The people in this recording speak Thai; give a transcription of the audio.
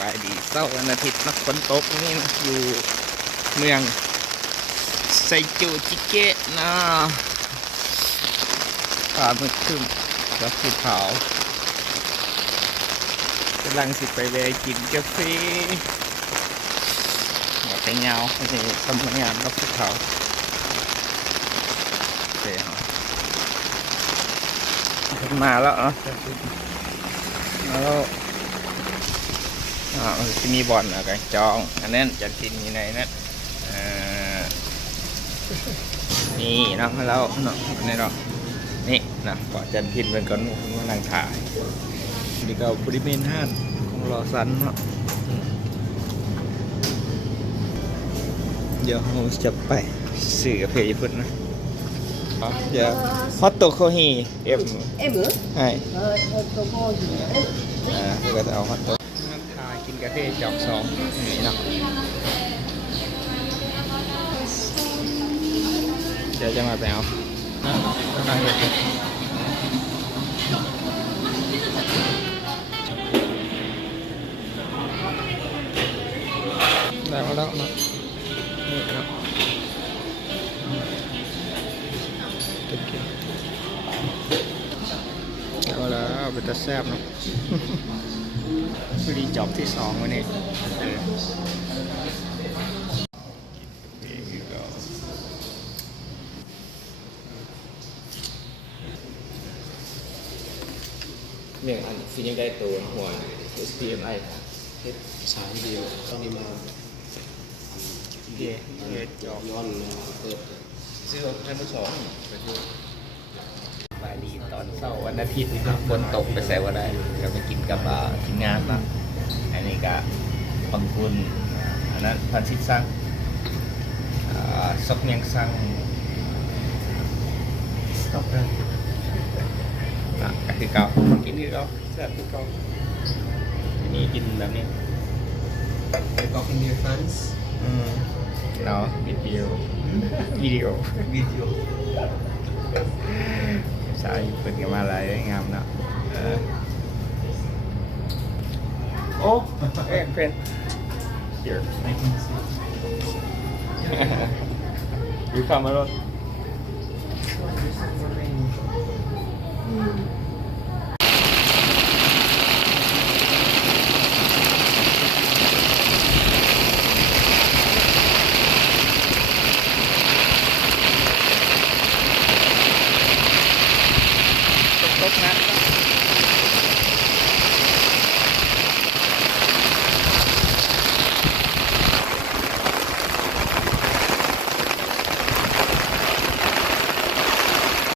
บายดีเสาร์วันอาทิตย์นักฝนตกนี่นะอยู่เมืองไซจูจิเกะนะฟ้ามืดครึ้มกับภูเขากำลังสิไปแวะกินกาแฟหัวใจเงานี่ทำงานกับภูเขาเสียมาแล้วเนาะแล้วจะมีบอลอะไรจองอันนั้นจะกินอยู่ในนั้นนี่เนาะแล้วเนาะนี่เนาะนี่นะก่อนจะกินเป็นก่อนว่านั่งถ่ายนี่ก็บริเวณห้างของรอซันเนาะเดี๋ยวเราจะไปสื่อกาแฟญี่ปุ่นนะเดี๋ยวฮอตโตโคฮีเอ็มใช่ホットコーヒー。เดี๋ยวก็จะเอาฮอตโตนั่งถ่ายกินกาแฟจอกสองนี่เนาะเดี๋ยวจะมาไปเอาได้มาแล้วเนาะนี่เนาะเอาแล้วเป็นตะแซ่บเนาะพอดีจอบที่สองวันนี้เนี่ยอันฟิยังได้ตัวหัว SPMI เฮ็ดสายเดียวตอนนี้มา เดี๋ยวจอบ ย้อนมาเปิด ซื้อท่านผู้ชมไปดูบายดีตอนเช้าวันอาทิตย์นะครับฝนตกไปใส่ว่าได้เราไปกินกับทีมงานนะอันนี้ก็ปังคุณอันนั้นพันชิดซังซอกเมียงซังซอกเลยก็คือเก่ากินคือเก่าแซ่บคือเก่าอันนี้กินแบบนี้ ไปกอกอินเดียฟรานซ์ เนาะวิดีโอวิดีโอ สายเปิดกันมาอะไรงามเนาะโอ้เอ็นเป็น here you come alone